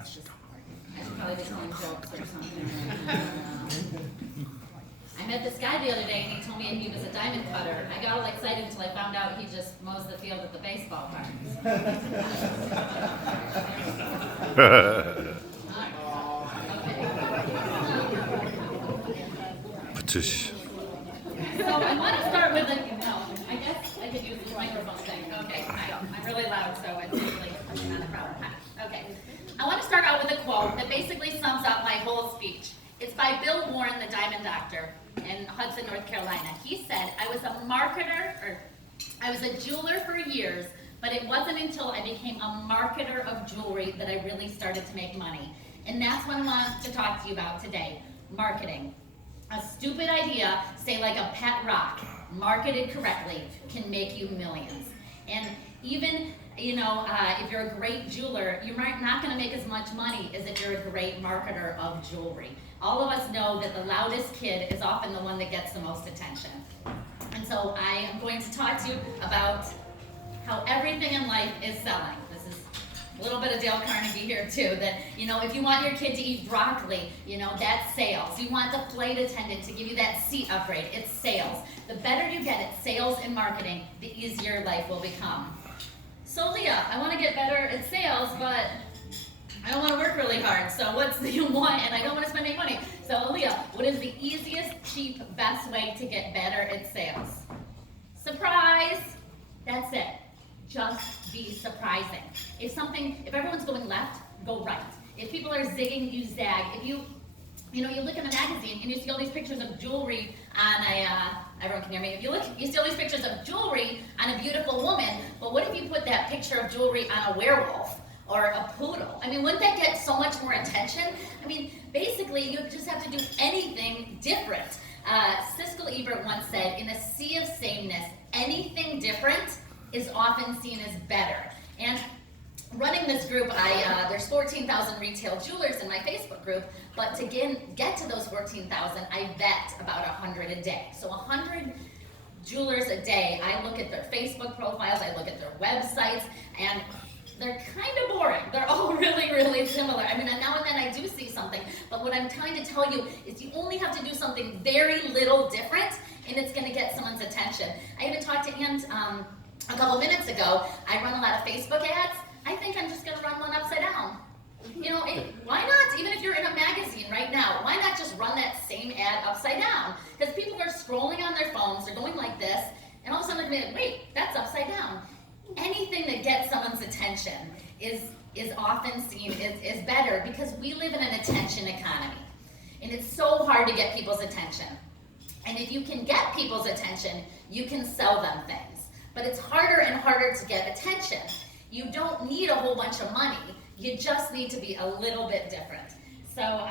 I should probably be telling jokes or something. I met this guy the other day and he told me he was a diamond cutter. I got all excited until I found out he just mows the field at the baseball park. Patricia. So I want to start with I guess I could use this microphone thing. Okay, I'm really loud, so it's really not a problem. Okay, I want to start out with a quote that basically sums up my whole speech. It's by Bill Warren, the Diamond Doctor in Hudson, North Carolina. He said, I was a jeweler for years, but it wasn't until I became a marketer of jewelry that I really started to make money. And that's what I want to talk to you about today, marketing. A stupid idea, say like a pet rock, marketed correctly, can make you millions. And even, if you're a great jeweler, you're not going to make as much money as if you're a great marketer of jewelry. All of us know that the loudest kid is often the one that gets the most attention. And so I am going to talk to you about how everything in life is selling. This is a little bit of Dale Carnegie here too, that, if you want your kid to eat broccoli, that's sales. You want the flight attendant to give you that seat upgrade, it's sales. The better you get at sales and marketing, the easier life will become. So Leah, I want to get better at sales, but I don't want to work really hard. So what's the one? And I don't want to spend any money. So Leah, what is the easiest, cheap, best way to get better at sales? Surprise! That's it. Just be surprising. If everyone's going left, go right. If people are zigging, you zag. If you look in a magazine and you see all these pictures of jewelry on everyone can hear me. If you see all these pictures of jewelry on a beautiful woman, but what if you put that picture of jewelry on a werewolf or a poodle? Wouldn't that get so much more attention? Basically, you just have to do anything different. Siskel Ebert once said, in a sea of sameness, anything different is often seen as better. And running this group, there's 14,000 retail jewelers in my Facebook group, but to get to those 14,000, I vet about 100 a day. So 100 jewelers a day, I look at their Facebook profiles, I look at their websites, and they're kind of boring. They're all really, really similar. Now and then I do see something, but what I'm trying to tell you is you only have to do something very little different, and it's going to get someone's attention. I even talked to Ann a couple minutes ago. I run a lot of Facebook ads. I think I'm just going to run one upside down. Why not? Even if you're in a magazine right now, why not just run that same ad upside down? Because people are scrolling on their phones, they're going like this, and all of a sudden they're going to be like, wait, that's upside down. Anything that gets someone's attention is often seen as better, because we live in an attention economy. And it's so hard to get people's attention. And if you can get people's attention, you can sell them things. But it's harder and harder to get attention. You don't need a whole bunch of money. You just need to be a little bit different. So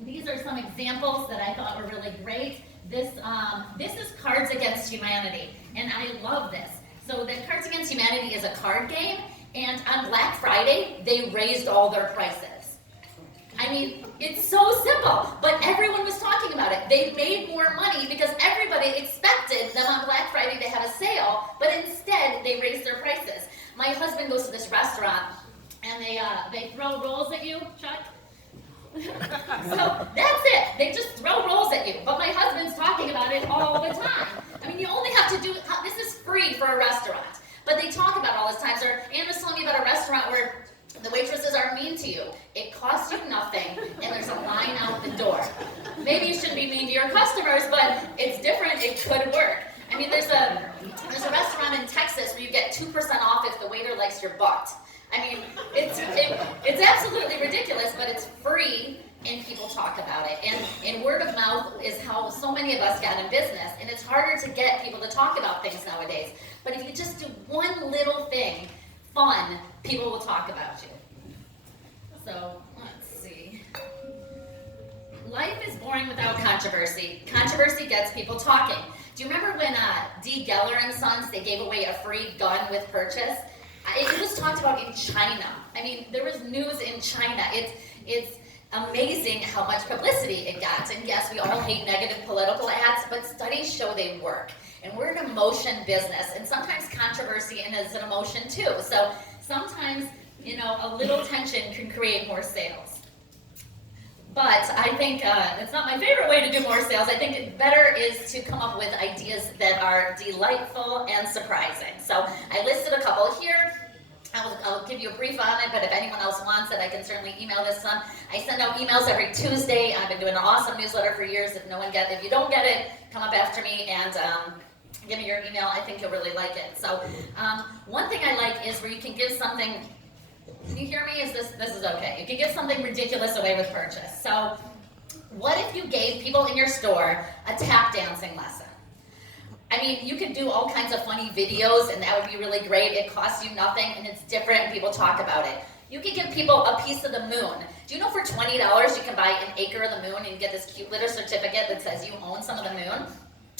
these are some examples that I thought were really great. This is Cards Against Humanity, and I love this. So the Cards Against Humanity is a card game, and on Black Friday, they raised all their prices. It's so simple, but everyone was talking about it. They made more money because everybody expected them on Black Friday to have a sale, but instead they raised their prices. My husband goes to this restaurant, and they throw rolls at you, Chuck. So that's it. They just throw rolls at you. But my husband's talking about it all the time. You only have to do, this is free for a restaurant, but they talk about it all this time. So Ann was telling me about a restaurant where the waitresses aren't mean to you. It costs you nothing, and there's a line out the door. Maybe you shouldn't be mean to your customers, but it's different. It could work. There's a restaurant in Texas where you get 2% off if the waiter likes your butt. It's absolutely ridiculous, but it's free, and people talk about it. And word of mouth is how so many of us got in business, and it's harder to get people to talk about things nowadays. But if you just do one little thing fun, people will talk about you. So, let's see. Life is boring without controversy. Controversy gets people talking. Do you remember when D. Geller and Sons, they gave away a free gun with purchase? It was talked about in China. There was news in China. It's amazing how much publicity it got. And yes, we all hate negative political ads, but studies show they work. And we're an emotion business, and sometimes controversy is an emotion too. So sometimes, You know, a little tension can create more sales. But I think it's not my favorite way to do more sales. I think it better is to come up with ideas that are delightful and surprising. So I listed a couple here. I'll give you a brief on it, but if anyone else wants it, I can certainly email this one. I send out emails every Tuesday. I've been doing an awesome newsletter for years. If you don't get it, come up after me and give me your email. I think you'll really like it. So one thing I like is where you can give something. Can you hear me? This is okay. You can give something ridiculous away with purchase. So what if you gave people in your store a tap dancing lesson? I mean, you could do all kinds of funny videos, and that would be really great. It costs you nothing, and it's different, and people talk about it. You could give people a piece of the moon. Do you know for $20 you can buy an acre of the moon and get this cute little certificate that says you own some of the moon?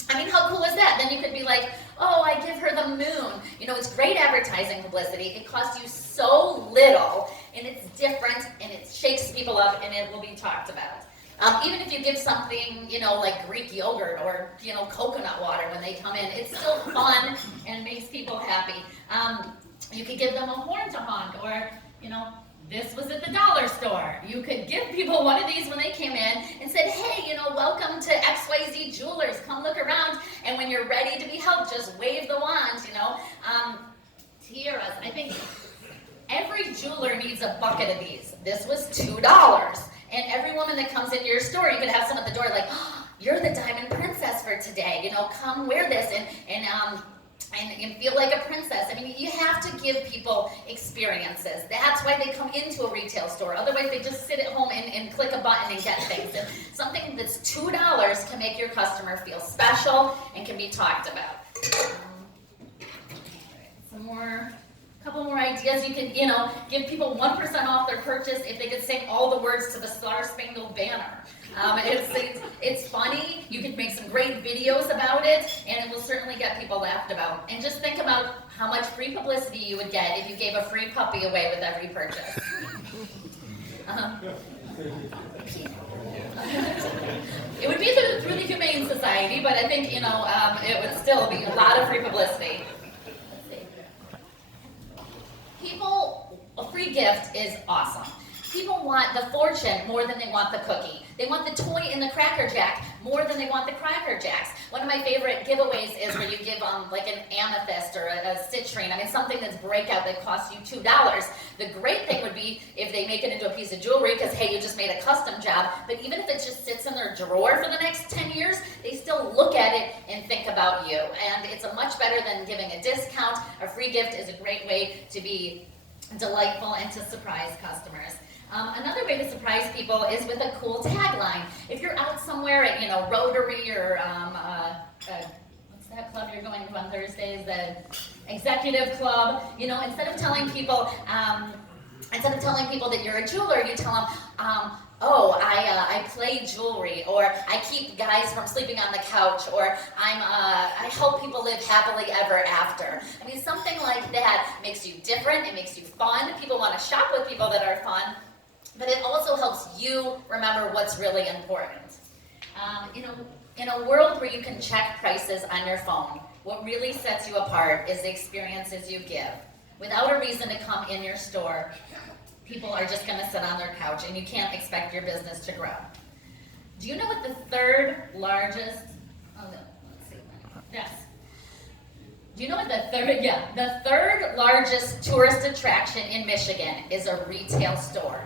I mean, how cool is that? Then you could be like, oh, I give her the moon. You know, it's great advertising publicity. It costs you so little, and it's different, and it shakes people up, and it will be talked about. Even if you give something, you know, like Greek yogurt or, you know, coconut water when they come in, it's still fun and makes people happy. You could give them a horn to honk, or, you know, this was at the dollar store. You could give people one of these when they came in and said, hey, you know, welcome to XYZ Jewelers. Come look around, and when you're ready to be helped, just wave the wand, you know. Tiaras, I think every jeweler needs a bucket of these. This was $2. And every woman that comes into your store, you could have some at the door like, oh, you're the diamond princess for today. You know, come wear this and feel like a princess. I mean, you have to give people experiences. That's why they come into a retail store. Otherwise, they just sit at home and click a button and get things. And something that's $2 can make your customer feel special and can be talked about. Couple more ideas. You can, you know, give people 1% off their purchase if they could sing all the words to the Star Spangled Banner. It's funny. You could make some great videos about it, and it will certainly get people laughed about. And just think about how much free publicity you would get if you gave a free puppy away with every purchase. It would be through the Humane Society, but I think, you know, it would still be a lot of free publicity. A free gift is awesome. People want the fortune more than they want the cookie. They want the toy in the Cracker Jack more than they want the Cracker Jacks. One of my favorite giveaways is where you give like an amethyst or a citrine. I mean, something that's breakout that costs you $2. The great thing would be if they make it into a piece of jewelry because, hey, you just made a custom job. But even if it just sits in their drawer for the next 10 years, they still look at it and think about you. And it's a much better than giving a discount. A free gift is a great way to be delightful and to surprise customers. Another way to surprise people is with a cool tagline. If you're out somewhere at, you know, Rotary or what's that club you're going to on Thursdays, the Executive Club, you know, instead of telling people that you're a jeweler, you tell them, oh, I play jewelry, or I keep guys from sleeping on the couch, or I help people live happily ever after. I mean, something like that makes you different, it makes you fun, people want to shop with people that are fun, but it also helps you remember what's really important. In a world where you can check prices on your phone, what really sets you apart is the experiences you give. Without a reason to come in your store, people are just going to sit on their couch, and you can't expect your business to grow. Do you know what the third largest, yes. Do you know what the third largest tourist attraction in Michigan is? A retail store.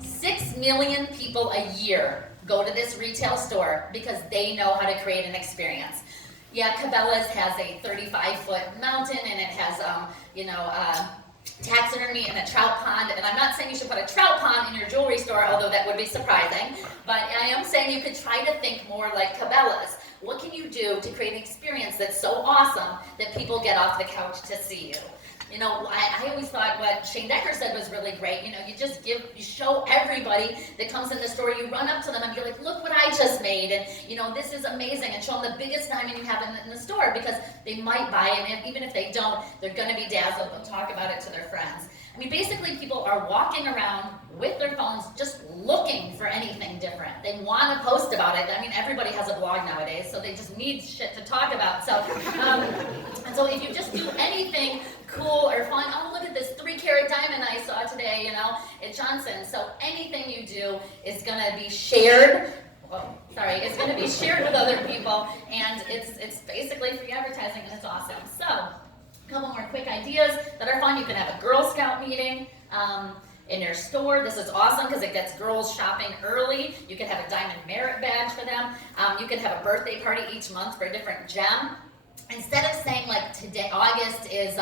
6 million people a year go to this retail store because they know how to create an experience. Yeah, Cabela's has a 35-foot mountain, and it has, taxidermy and a trout pond, and I'm not saying you should put a trout pond in your jewelry store, although that would be surprising, but I am saying you could try to think more like Cabela's. What can you do to create an experience that's so awesome that people get off the couch to see you? You know, I always thought what Shane Decker said was really great. You know, you show everybody that comes in the store, you run up to them and be like, look what I just made, and you know, this is amazing, and show them the biggest diamond you have in the store, because they might buy it, and even if they don't, they're going to be dazzled. They'll talk about it to their friends. I I mean, basically people are walking around with their phones just looking for anything different. They want to post about it. I mean, everybody has a blog nowadays, so they just need shit to talk about. So, and so if you just do anything cool or fun, oh, look at this 3-carat diamond I saw today, you know, at Johnson. So anything you do is going to be shared. It's going to be shared with other people, and it's basically free advertising, and it's awesome. So, a couple more quick ideas that are fun. You can have a Girl Scout meeting in your store. This is awesome because it gets girls shopping early. You can have a diamond merit badge for them. You can have a birthday party each month for a different gem. Instead of saying like today, August is,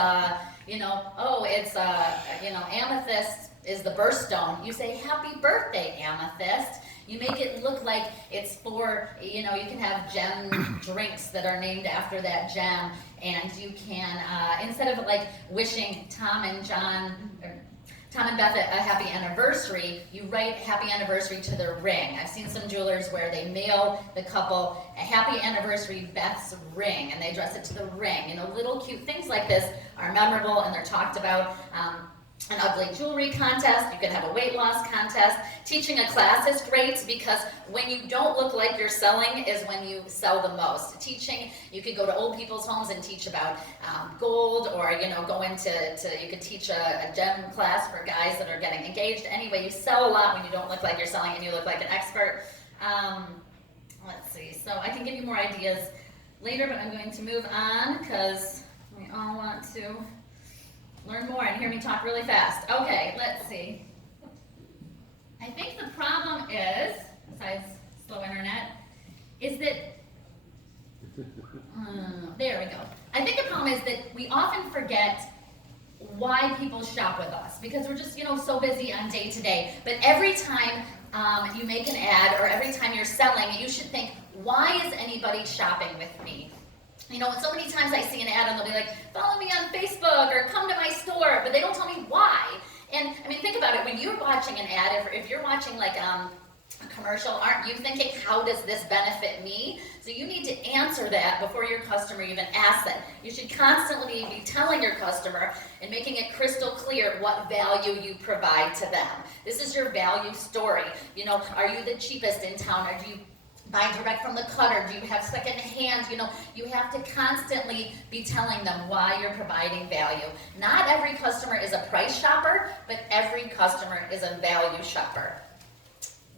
amethyst is the birthstone. You say happy birthday, amethyst. You make it look like it's for, you can have gem drinks that are named after that gem, and you can, instead of like wishing Tom and Beth a happy anniversary, you write happy anniversary to their ring. I've seen some jewelers where they mail the couple a happy anniversary Beth's ring, and they address it to the ring. Little cute things like this are memorable, and they're talked about. An ugly jewelry contest, you can have a weight loss contest. Teaching a class is great because when you don't look like you're selling is when you sell the most. Teaching, you could go to old people's homes and teach about gold, or go into, you could teach a gem class for guys that are getting engaged. Anyway, you sell a lot when you don't look like you're selling and you look like an expert. Let's see, so I can give you more ideas later, but I'm going to move on because we all want to learn more and hear me talk really fast. Okay, let's see. I think the problem is, besides slow internet, is that, there we go. I think the problem is that we often forget why people shop with us because we're just, so busy on day to day. But every time you make an ad or every time you're selling, you should think, why is anybody shopping with me? So many times I see an ad and they'll be like, follow me on Facebook or come to my store, but they don't tell me why. And I mean, think about it. When you're watching an ad, if you're watching like a commercial, aren't you thinking, how does this benefit me? So you need to answer that before your customer even asks it. You should constantly be telling your customer and making it crystal clear what value you provide to them. This is your value story. Are you the cheapest in town, or do you buy direct from the cutter? Do you have second hand? You have to constantly be telling them why you're providing value. Not every customer is a price shopper, but every customer is a value shopper.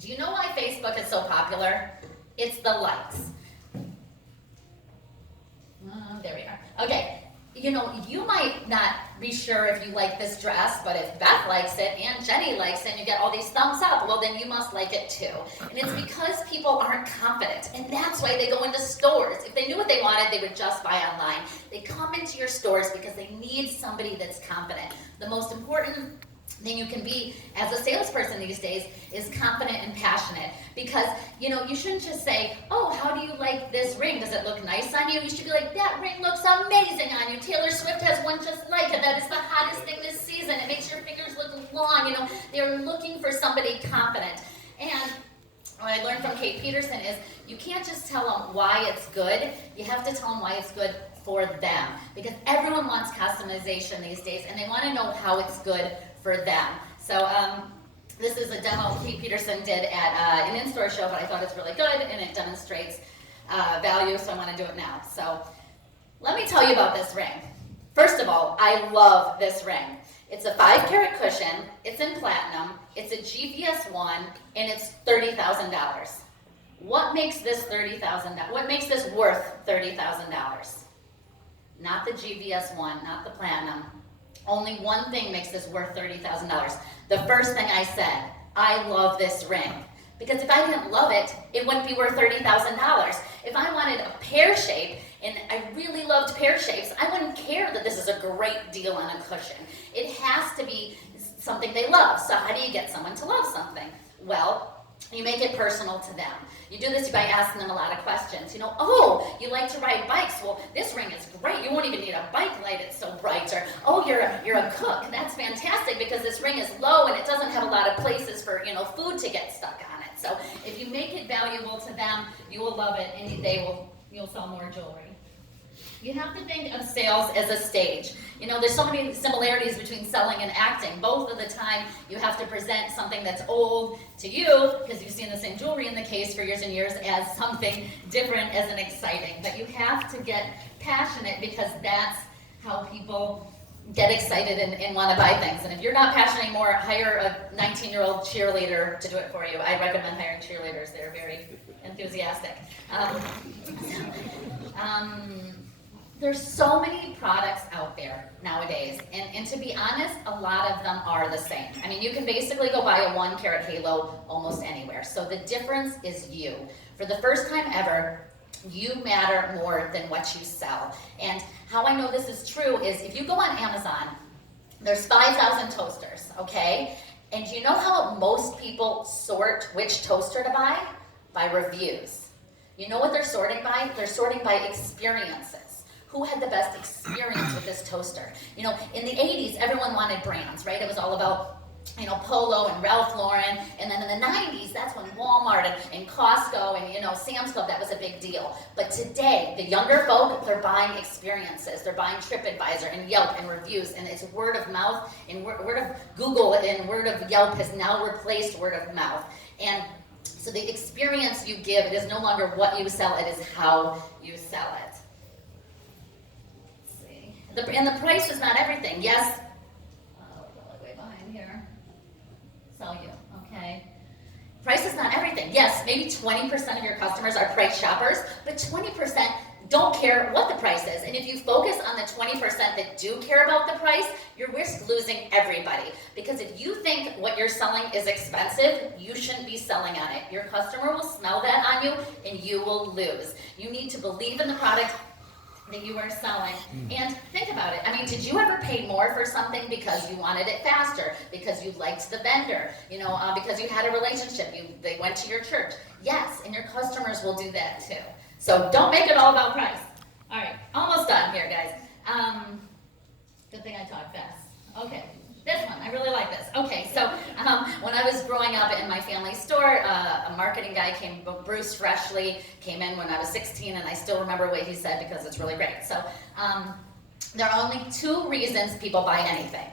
Do you know why Facebook is so popular? It's the likes. There we are. Okay. You might not be sure if you like this dress, but if Beth likes it and Jenny likes it and you get all these thumbs up, well, then you must like it too. And it's because people aren't confident, and that's why they go into stores. If they knew what they wanted, they would just buy online. They come into your stores because they need somebody that's confident. The most important thing you can be as a salesperson these days is confident and passionate, because you shouldn't just say, oh, how do you like this ring? Does it look nice on you? You should be like, that ring looks amazing on you. Taylor Swift has one just like it. That is the hottest thing this season. It makes your fingers look long. They're looking for somebody confident. And what I learned from Kate Peterson is you can't just tell them why it's good. You have to tell them why it's good for them, because everyone wants customization these days, and they want to know how it's good for them. So this is a demo Kate Peterson did at an in-store show, but I thought it's really good, and it demonstrates value, so I want to do it now. So let me tell you about this ring. First of all, I love this ring. It's a 5-carat cushion, it's in platinum, it's a GVS1, and it's $30,000. What makes this $30,000? What makes this worth $30,000? Not the GVS1, not the platinum. Only one thing makes this worth $30,000. The first thing I said, I love this ring. Because if I didn't love it, it wouldn't be worth $30,000. If I wanted a pear shape, and I really loved pear shapes, I wouldn't care that this is a great deal on a cushion. It has to be something they love. So how do you get someone to love something? Well, you make it personal to them. You do this by asking them a lot of questions. Oh, you like to ride bikes? Well, this ring is great. You won't even need a bike light. It's so bright. Or, oh, you're a cook. That's fantastic because this ring is low and it doesn't have a lot of places for, food to get stuck on it. So if you make it valuable to them, you will love it, and you'll sell more jewelry. You have to think of sales as a stage. You know, there's so many similarities between selling and acting. Both of the time, you have to present something that's old to you, because you've seen the same jewelry in the case for years and years, as something different, as an exciting. But you have to get passionate, because that's how people get excited and want to buy things. And if you're not passionate anymore, hire a 19-year-old cheerleader to do it for you. I recommend hiring cheerleaders. They're very enthusiastic. There's so many products out there nowadays, and to be honest, a lot of them are the same. I mean, you can basically go buy a 1-carat halo almost anywhere. So the difference is you. For the first time ever, you matter more than what you sell. And how I know this is true is if you go on Amazon, there's 5,000 toasters, okay? And you know how most people sort which toaster to buy? By reviews. You know what they're sorting by? They're sorting by experiences. Who had the best experience with this toaster? You know, in the 80s, everyone wanted brands, right? It was all about, you know, Polo and Ralph Lauren. And then in the 90s, that's when Walmart and Costco and, you know, Sam's Club, that was a big deal. But today, the younger folk, they're buying experiences. They're buying TripAdvisor and Yelp and reviews. And it's word of mouth. And word of Google and word of Yelp has now replaced word of mouth. And so the experience you give, it is no longer what you sell, it is how you sell it. And the price is not everything. Yes, way behind here. Sell you, okay. Price is not everything. Yes, maybe 20% of your customers are price shoppers, but 20% don't care what the price is. And if you focus on the 20% that do care about the price, you risk losing everybody. Because if you think what you're selling is expensive, you shouldn't be selling on it. Your customer will smell that on you, and you will lose. You need to believe in the product that you are selling. And think about it. I mean, did you ever pay more for something because you wanted it faster, because you liked the vendor, you know, because you had a relationship, they went to your church? Yes, and your customers will do that too. So don't make it all about price. All right, almost done here, guys. Good thing I talk fast. Okay. This one, I really like this. Okay, so when I was growing up in my family store, a marketing guy came, Bruce Freshley, came in when I was 16, and I still remember what he said because it's really great. So there are only 2 reasons people buy anything.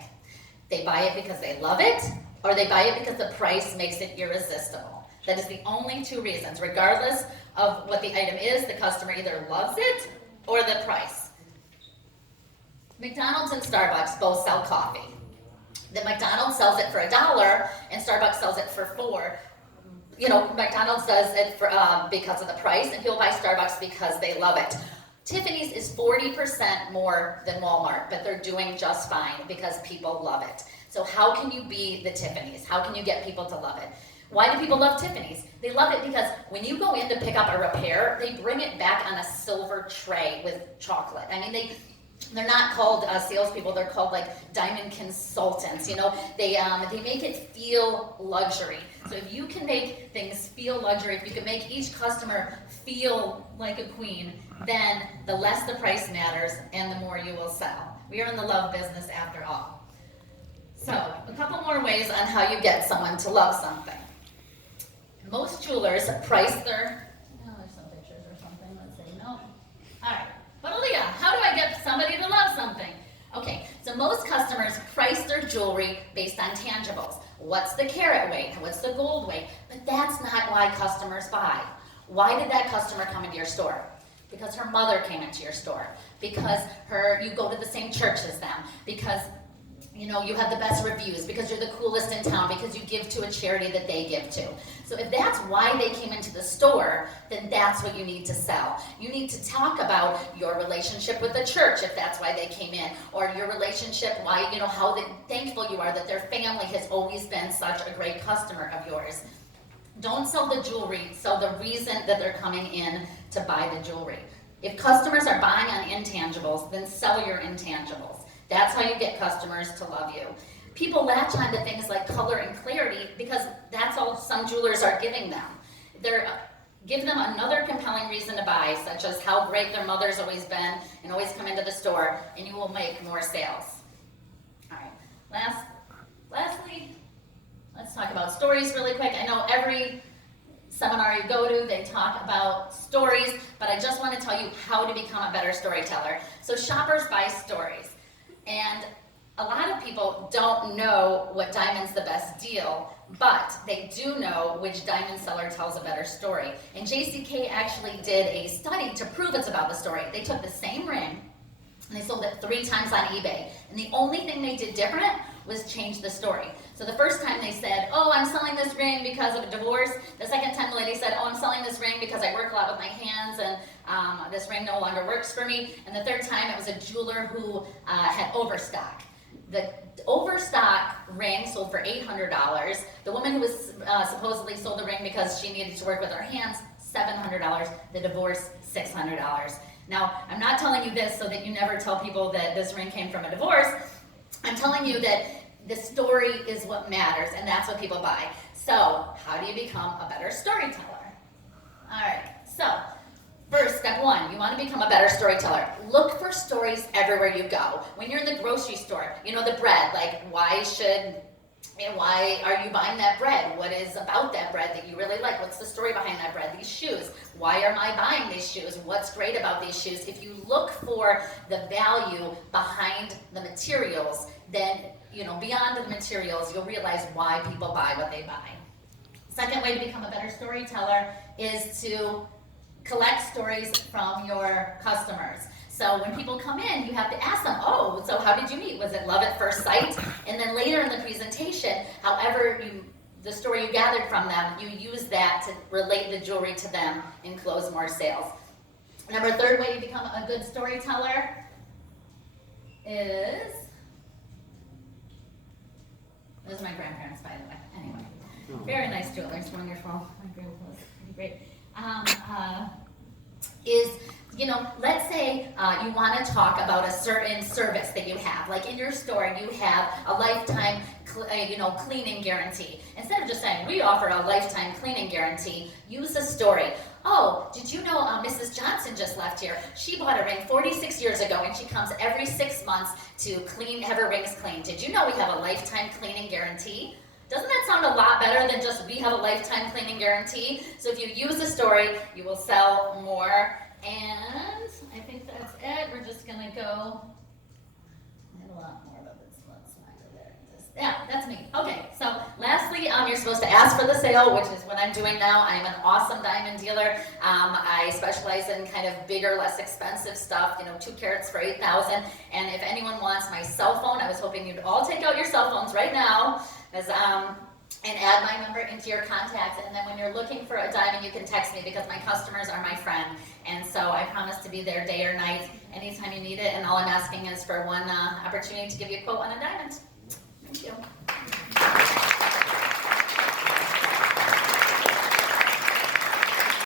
They buy it because they love it, or they buy it because the price makes it irresistible. That is the only 2 reasons. Regardless of what the item is, the customer either loves it or the price. McDonald's and Starbucks both sell coffee. The McDonald's sells it for $1 and Starbucks sells it for $4. You know, McDonald's does it for, because of the price, and people buy Starbucks because they love it. Tiffany's is 40% more than Walmart, but they're doing just fine because people love it. So how can you be the Tiffany's? How can you get people to love it? Why do people love Tiffany's? They love it because when you go in to pick up a repair, they bring it back on a silver tray with chocolate. I mean, they're not called salespeople, they're called like diamond consultants, you know. They make it feel luxury. So if you can make things feel luxury, if you can make each customer feel like a queen, then the less the price matters and the more you will sell. We are in the love business after all. So a couple more ways on how you get someone to love something. Most jewelers price their, there's some pictures or something, let's see, no. All right. But Leah, how do I get somebody to love something? Okay, so most customers price their jewelry based on tangibles. What's the carat weight? What's the gold weight? But that's not why customers buy. Why did that customer come into your store? Because her mother came into your store. Because you go to the same church as them. Because you know, you have the best reviews, because you're the coolest in town, because you give to a charity that they give to. So if that's why they came into the store, then that's what you need to sell. You need to talk about your relationship with the church, if that's why they came in, or your relationship, why, you know, how thankful you are that their family has always been such a great customer of yours. Don't sell the jewelry, sell the reason that they're coming in to buy the jewelry. If customers are buying on intangibles, then sell your intangibles. That's how you get customers to love you. People latch on to things like color and clarity because that's all some jewelers are giving them. Give them another compelling reason to buy, such as how great their mother's always been and always come into the store, and you will make more sales. All right, lastly, let's talk about stories really quick. I know every seminar you go to, they talk about stories, but I just want to tell you how to become a better storyteller. So shoppers buy stories, and a lot of people don't know what diamond's the best deal, but they do know which diamond seller tells a better story. And JCK actually did a study to prove it's about the story. They took the same ring, and they sold it 3 times on eBay. And the only thing they did different was change the story. So the first time they said, oh, I'm selling this ring because of a divorce. The second time the lady said, oh, I'm selling this ring because I work a lot with my hands and this ring no longer works for me. And the third time it was a jeweler who had overstock. The overstock ring sold for $800. The woman who was supposedly sold the ring because she needed to work with her hands, $700. The divorce, $600. Now, I'm not telling you this so that you never tell people that this ring came from a divorce. I'm telling you that the story is what matters, and that's what people buy. So, how do you become a better storyteller? All right, so first, step 1, you want to become a better storyteller. Look for stories everywhere you go. When you're in the grocery store, you know, the bread, like why are you buying that bread? What is about that bread that you really like? What's the story behind that bread? These shoes, why am I buying these shoes? What's great about these shoes? If you look for the value behind the materials, then, you know, beyond the materials, you'll realize why people buy what they buy. Second way to become a better storyteller is to collect stories from your customers. So when people come in, you have to ask them, oh, so how did you meet? Was it love at first sight? And then later in the presentation, however the story you gathered from them, you use that to relate the jewelry to them and close more sales. Third way to become a good storyteller is, those are my grandparents, by the way. Anyway, very nice jewelers, wonderful. My grandpa was pretty great. Is, you know, let's say you want to talk about a certain service that you have. Like in your store, you have a lifetime, cleaning guarantee. Instead of just saying, we offer a lifetime cleaning guarantee, use a story. Oh, did you know Mrs. Johnson just left here? She bought a ring 46 years ago, and she comes every 6 months to have her rings cleaned. Did you know we have a lifetime cleaning guarantee? Doesn't that sound a lot better than just we have a lifetime cleaning guarantee? So if you use a story, you will sell more. And I think that's it. We're just going to go. I have a lot more, but let's not go there. Yeah, that's me. Okay, so lastly, you're supposed to ask for the sale, which is what I'm doing now. I'm an awesome diamond dealer. I specialize in kind of bigger, less expensive stuff, 2 carats for $8,000. And if anyone wants my cell phone, I was hoping you'd all take out your cell phones right now, and add my number into your contacts. And then when you're looking for a diamond, you can text me because my customers are my friend. And so I promise to be there day or night, anytime you need it. And all I'm asking is for one opportunity to give you a quote on a diamond. Thank you.